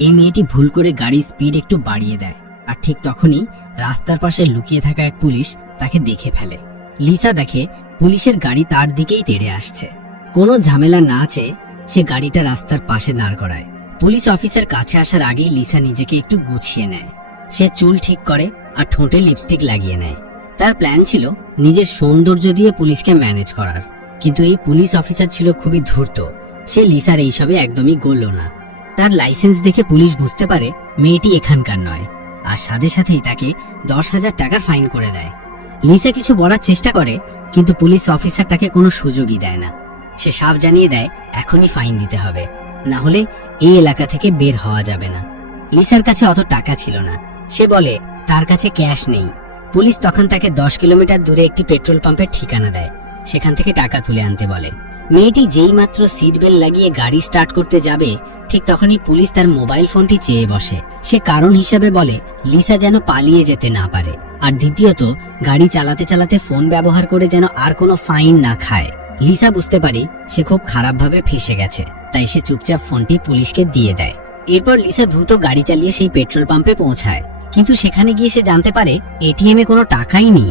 এই মেয়েটি ভুল করে গাড়ির স্পিড একটু বাড়িয়ে দেয়, আর ঠিক তখনই রাস্তার পাশে লুকিয়ে থাকা এক পুলিশ তাকে দেখে ফেলে। লিসা দেখে পুলিশের গাড়ি তার দিকেই তেড়ে আসছে। কোনো ঝামেলা না চেয়ে সে গাড়িটা রাস্তার পাশে দাঁড় করায়। পুলিশ অফিসার কাছে আসার আগেই লিসা নিজেকে একটু গুছিয়ে নেয়। সে চুল ঠিক করে আর ঠোঁটে লিপস্টিক লাগিয়ে নেয়। তার প্ল্যান ছিল নিজের সৌন্দর্য দিয়ে পুলিশকে ম্যানেজ করার, কিন্তু এই পুলিশ অফিসার ছিল খুবই ধূর্ত। সে লিসার এইসবে একদমই গলল না। তার লাইসেন্স দেখে পুলিশ বুঝতে পারে মেয়েটি এখানকার নয়, আর সাথে সাথেই তাকে 10,000 টাকার ফাইন করে দেয়। লিসা কিছু বলার চেষ্টা করে, কিন্তু পুলিশ অফিসার তাকে কোনো সুযোগই দেয় না। সে সাফ জানিয়ে দেয় এখনই ফাইন দিতে হবে, না হলে এই এলাকা থেকে বের হওয়া যাবে না। লিসার কাছে অত টাকা ছিল না। সে বলে তার কাছে ক্যাশ নেই। পুলিশ তখন তাকে 10 কিলোমিটার দূরে একটি পেট্রোল পাম্পের ঠিকানা দেয়, সেখান থেকে টাকা তুলে আনতে বলে। মেয়েটি যেই মাত্র সিট বেল্ট লাগিয়ে গাড়ি স্টার্ট করতে যাবে, ঠিক তখনই পুলিশ তার মোবাইল ফোনটি চেয়ে বসে। সে কারণ হিসেবে বলে লিসা যেন পালিয়ে যেতে না পারে, আর দ্বিতীয়ত গাড়ি চালাতে চালাতে ফোন ব্যবহার করে যেন আর কোনো ফাইন না খায়। লিসা বুঝতে পারে সে খুব খারাপভাবে ফেঁসে গেছে, তাই সে চুপচাপ ফোনটি পুলিশকে দিয়ে দেয়। এরপর লিসা দ্রুত গাড়ি চালিয়ে সেই পেট্রোল পাম্পে পৌঁছায়, কিন্তু সেখানে গিয়ে সে জানতে পারে এটিএম এ কোনো টাকাই নেই।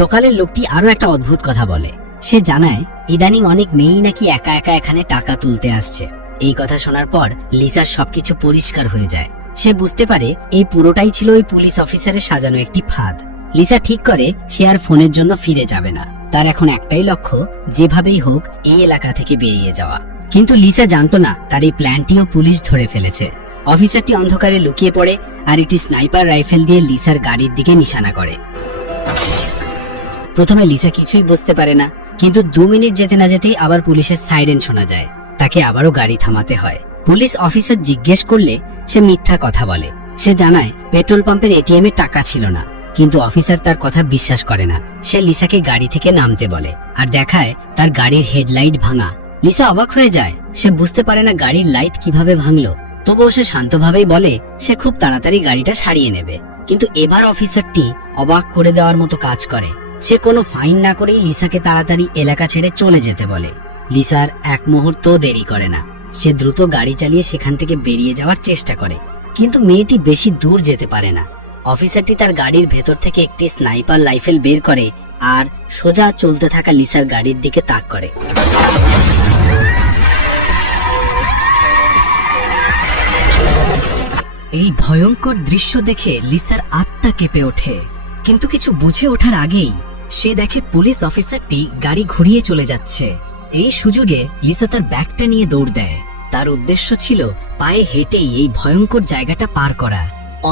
দোকানের লোকটি আরো একটা অদ্ভুত কথা বলে। সে জানায় ইদানিং অনেক মেয়েই নাকি একা একা এখানে টাকা তুলতে আসছে। এই কথা শোনার পর লিসার সবকিছু পরিষ্কার হয়ে যায়। সে বুঝতে পারে এই পুরোটাই ছিল ওই পুলিশ অফিসারের সাজানো একটি ফাঁদ। লিসা ঠিক করে সে আর ফোনের জন্য ফিরে যাবে না। তার এখন একটাই লক্ষ্য, যেভাবেই হোক এই এলাকা থেকে বেরিয়ে যাওয়া। কিন্তু লিসা জানতো না তার এই প্ল্যানটিও পুলিশ ধরে ফেলেছে। অফিসারটি অন্ধকারে লুকিয়ে পড়ে আর একটি স্নাইপার রাইফেল দিয়ে লিসার গাড়ির দিকে নিশানা করে। প্রথমে লিসা কিছুই বুঝতে পারে না, কিন্তু 2 মিনিট যেতে না যেতেই আবার পুলিশের সাইরেন শোনা যায়। তাকে আবারও গাড়ি থামাতে হয়। পুলিশ অফিসার জিজ্ঞেস করলে সে মিথ্যা কথা বলে। সে জানায় পেট্রোল পাম্পের এটিএম এ টাকা ছিল না, কিন্তু অফিসার তার কথা বিশ্বাস করে না। সে লিসাকে গাড়ি থেকে নামতে বলে আর দেখায় তার গাড়ির হেডলাইট ভাঙা। লিসা অবাক হয়ে যায়। সে বুঝতে পারে না গাড়ির লাইট কিভাবে ভাঙলো। তবুও সে শান্তভাবেই বলে সে খুব তাড়াতাড়ি গাড়িটা সারিয়ে নেবে। কিন্তু এবার অফিসারটি অবাক করে দেওয়ার মতো কাজ করে। সে কোনো ফাইন না করেই লিসাকে তাড়াতাড়ি এলাকা ছেড়ে চলে যেতে বলে। লিসার এক মুহূর্ত দেরি করে না। সে দ্রুত গাড়ি চালিয়ে সেখান থেকে বেরিয়ে যাওয়ার চেষ্টা করে, কিন্তু মেয়েটি বেশি দূর যেতে পারে না। অফিসারটি তার গাড়ির ভেতর থেকে একটি স্নাইপার রাইফেল বের করে আর সোজা চলতে থাকা লিসার গাড়ির দিকে তাক করে। এই ভয়ঙ্কর দৃশ্য দেখে লিসার আত্মা কেঁপে ওঠে, কিন্তু কিছু বুঝে ওঠার আগেই সে দেখে পুলিশ অফিসারটি গাড়ি ঘুরিয়ে চলে যাচ্ছে। এই সুযোগে লিসা তার ব্যাগটা নিয়ে দৌড় দেয়। তার উদ্দেশ্য ছিল পায়ে হেঁটেই এই ভয়ঙ্কর জায়গাটা পার করা।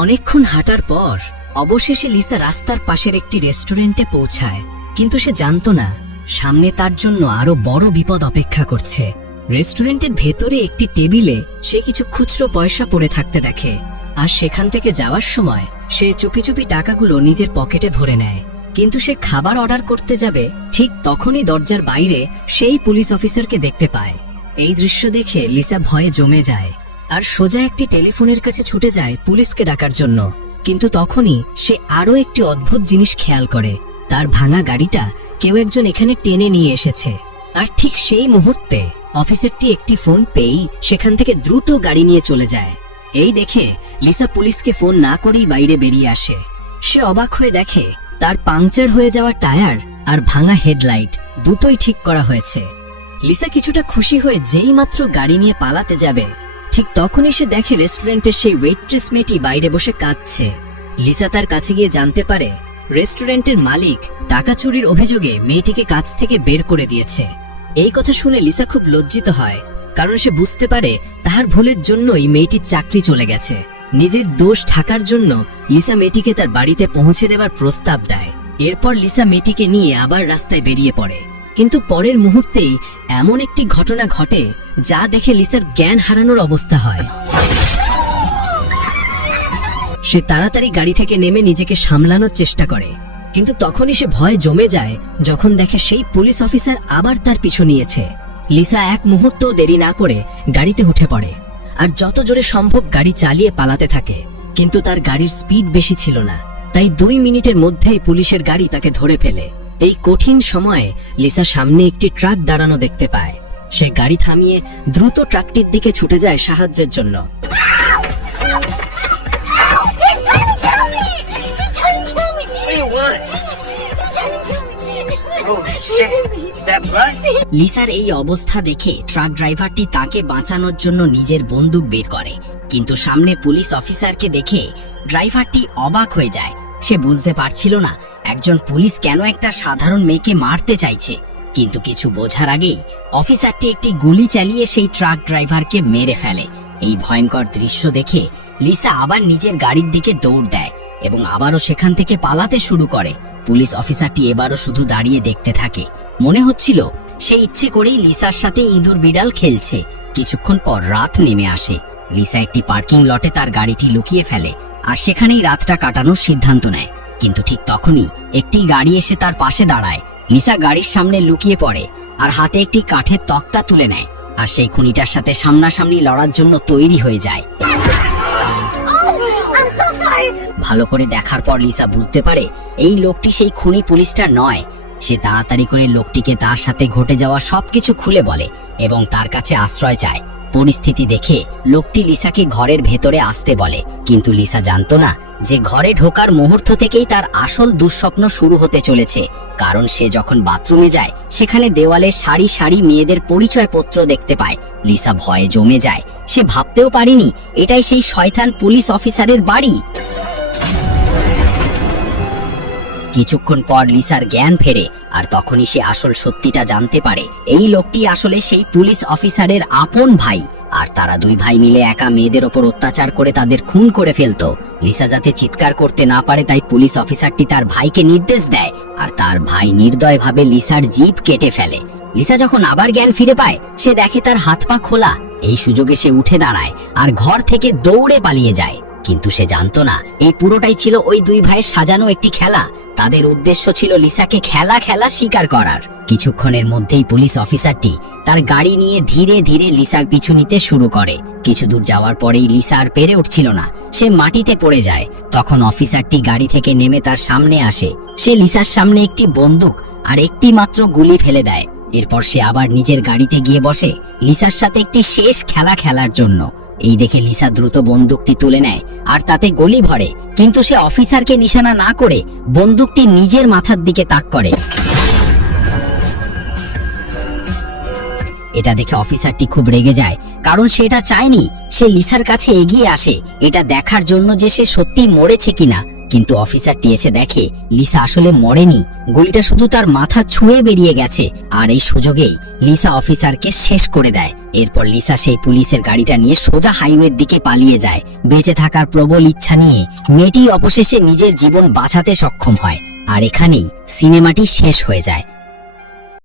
অনেকক্ষণ হাঁটার পর অবশেষে লিসা রাস্তার পাশের একটি রেস্টুরেন্টে পৌঁছায়, কিন্তু সে জানতো না সামনে তার জন্য আরো বড় বিপদ অপেক্ষা করছে। রেস্টুরেন্টের ভেতরে একটি টেবিলে সে কিছু খুচরো পয়সা পড়ে থাকতে দেখে, আর সেখান থেকে যাওয়ার সময় সে চুপি চুপি টাকাগুলো নিজের পকেটে ভরে নেয়। কিন্তু সে খাবার অর্ডার করতে যাবে, ঠিক তখনই দরজার বাইরে সেই পুলিশ অফিসারকে দেখতে পায়। এই দৃশ্য দেখে লিসা ভয়ে জমে যায় আর সোজা একটি টেলিফোনের কাছে ছুটে যায় পুলিশকে ডাকার জন্য। কিন্তু তখনই সে আরো একটি অদ্ভুত জিনিস খেয়াল করে। তার ভাঙা গাড়িটা কেউ একজন এখানে টেনে নিয়ে এসেছে। আর ঠিক সেই মুহূর্তে অফিসারটি একটি ফোন পেয়েই সেখান থেকে দ্রুত গাড়ি নিয়ে চলে যায়। এই দেখে লিসা পুলিশকে ফোন না করেই বাইরে বেরিয়ে আসে। সে অবাক হয়ে দেখে তার পাংচার হয়ে যাওয়া টায়ার আর ভাঙা হেডলাইট দুটোই ঠিক করা হয়েছে। লিসা কিছুটা খুশি হয়ে যেই মাত্র গাড়ি নিয়ে পালাতে যাবে, ঠিক তখনই সে দেখে রেস্টুরেন্টের সেই ওয়েট্রেস মেয়েটি বাইরে বসে কাঁদছে। লিসা তার কাছে গিয়ে জানতে পারে রেস্টুরেন্টের মালিক টাকা চুরির অভিযোগে মেয়েটিকে কাছ থেকে বের করে দিয়েছে। এই কথা শুনে লিসা খুব লজ্জিত হয়, কারণ সে বুঝতে পারে তার ভুলের জন্যই মেয়েটির চাকরি চলে গেছে। নিজের দোষ ঢাকার জন্য লিসা মেয়েটিকে তার বাড়িতে পৌঁছে দেওয়ার প্রস্তাব দেয়। এরপর লিসা মেয়েটিকে নিয়ে আবার রাস্তায় বেরিয়ে পড়ে, কিন্তু পরের মুহূর্তেই এমন একটি ঘটনা ঘটে যা দেখে লিসার জ্ঞান হারানোর অবস্থা হয়। সে তাড়াতাড়ি গাড়ি থেকে নেমে নিজেকে সামলানোর চেষ্টা করে, কিন্তু তখনই সে ভয়ে জমে যায় যখন দেখে সেই পুলিশ অফিসার আবার তার পিছু নিয়েছে। লিসা এক মুহূর্ত দেরি না করে গাড়িতে উঠে পড়ে আর যত জোরে সম্ভব গাড়ি চালিয়ে পালাতে থাকে। কিন্তু তার গাড়ির স্পিড বেশি ছিল না, তাই 2 মিনিটের মধ্যেই পুলিশের গাড়ি তাকে ধরে ফেলে। এই কঠিন সময়ে লিসা সামনে একটি ট্রাক দাঁড়ানো দেখতে পায়। সে গাড়ি থামিয়ে দ্রুত ট্রাকটির দিকে ছুটে যায় সাহায্যের জন্য। লিসার এই অবস্থা দেখে ট্রাক ড্রাইভারটি তাকে বাঁচানোর জন্য নিজের বন্দুক বের করে, কিন্তু সামনে পুলিশ অফিসারকে দেখে ড্রাইভারটি অবাক হয়ে যায়। সে বুঝতে পারছিল না একজন পুলিশ কেন একটা সাধারণ মেয়েকে মারতে চাইছে, কিন্তু কিছু বোঝার আগেই অফিসারটি একটি গুলি চালিয়ে সেই ট্রাক ড্রাইভারকে মেরে ফেলে। এই ভয়ঙ্কর দৃশ্য দেখে লিসা আবার নিজের গাড়ির দিকে দৌড় দেয় এবং আবারও সেখান থেকে পালাতে শুরু করে। পুলিশ অফিসারটি এবারও শুধু দাঁড়িয়ে দেখতে থাকে। মনে হচ্ছিল সে ইচ্ছে করেই লিসার সাথে ইঁদুর বিড়াল খেলছে। কিছুক্ষণ পর রাত নেমে আসে। লিসা একটি পার্কিং লটে তার গাড়িটি লুকিয়ে ফেলে আর সেখানেই রাতটা কাটানোর সিদ্ধান্ত নেয়। কিন্তু ঠিক তখনই একটি গাড়ি এসে তার পাশে দাঁড়ায়। লিসা গাড়ির সামনে লুকিয়ে পড়ে আর হাতে একটি কাঠের তক্তা তুলে নেয় আর সেই খুনিটার সাথে সামনাসামনি লড়ার জন্য তৈরি হয়ে যায়। ভালো করে দেখার পর লিসা বুঝতে পারে এই লোকটি সেই খুনি পুলিশটা নয়। সে তাড়াতাড়ি করে লোকটিকে তার সাথে ঘটে যাওয়া সবকিছু খুলে বলে এবং তার কাছে আশ্রয় চায়। পরিস্থিতি দেখে লোকটি লিসাকে ঘরের ভেতরে আসতে বলে, কিন্তু লিসা জানতো না যে ঘরে ঢোকার মুহূর্ত থেকেই তার আসল দুঃস্বপ্ন শুরু হতে চলেছে। কারণ সে যখন বাথরুমে যায় সেখানে দেওয়ালে সারি সারি মেয়েদের পরিচয়পত্র দেখতে পায়। লিসা ভয়ে জমে যায়। সে ভাবতেও পারেনি এটাই সেই শয়তান পুলিশ অফিসারের বাড়ি। কিছুক্ষণ পর লিসার জ্ঞান ফেরে আর তখনই সে আসল সত্যিটা জানতে পারে। এই লোকটি আসলে সেই পুলিশ অফিসারের আপন ভাই, আর তারা দুই ভাই মিলে একা মেয়েদের ওপর অত্যাচার করে তাদের খুন করে ফেলতো। লিসা যাতে চিৎকার করতে না পারে তাই পুলিশ অফিসারটি তার ভাইকে নির্দেশ দেয় আর তার ভাই নির্দয়ভাবে লিসার জিভ কেটে ফেলে। লিসা যখন আবার জ্ঞান ফিরে পায় সে দেখে তার হাত পা খোলা। এই সুযোগে সে উঠে দাঁড়ায় আর ঘর থেকে দৌড়ে পালিয়ে যায়। কিন্তু সে জানতো না এই পুরোটাই ছিল ওই দুই ভাইয়ের সাজানো একটি খেলা। তাদের উদ্দেশ্য ছিল লিসাকে খেলা শিকার করার। কিছুক্ষণের মধ্যেই পুলিশ অফিসারটি তার গাড়ি নিয়ে ধীরে ধীরে লিসার পিছু নিতে শুরু করে। কিছু দূর যাওয়ার পরেই লিসা আর পেরে উঠছিল না, সে মাটিতে পড়ে যায়। তখন অফিসারটি গাড়ি থেকে নেমে তার সামনে আসে। সে লিসার সামনে একটি বন্দুক আর একটি মাত্র গুলি ফেলে দেয়। এরপর সে আবার নিজের গাড়িতে গিয়ে বসে লিসার সাথে একটি শেষ খেলা খেলার জন্য। এই দেখে লিসা দ্রুত বন্দুকটি তুলে নেয় আর তাতে গুলি ভরে, কিন্তু সে অফিসারকে নিশানা না করে বন্দুকটি নিজের মাথার দিকে তাক করে। এটা দেখে অফিসারটি খুব রেগে যায়, কারণ সে এটা চায়নি। সে লিসার কাছে এগিয়ে আসে এটা দেখার জন্য যে সে সত্যি মরেছে কিনা, কিন্তু অফিসারটি এসে দেখে লিসা আসলে মরেনি, গুলিটা শুধু তার মাথা ছুঁয়ে বেরিয়ে গেছে। আর এই সুযোগেই লিসা অফিসারকে শেষ করে দেয়। এরপর লিসা সেই পুলিশের গাড়িটা নিয়ে সোজা হাইওয়ের দিকে পালিয়ে যায়। বেঁচে থাকার প্রবল ইচ্ছা নিয়ে মেয়েটি অবশেষে নিজের জীবন বাঁচাতে সক্ষম হয়। আর এখানেই সিনেমাটি শেষ হয়ে যায়।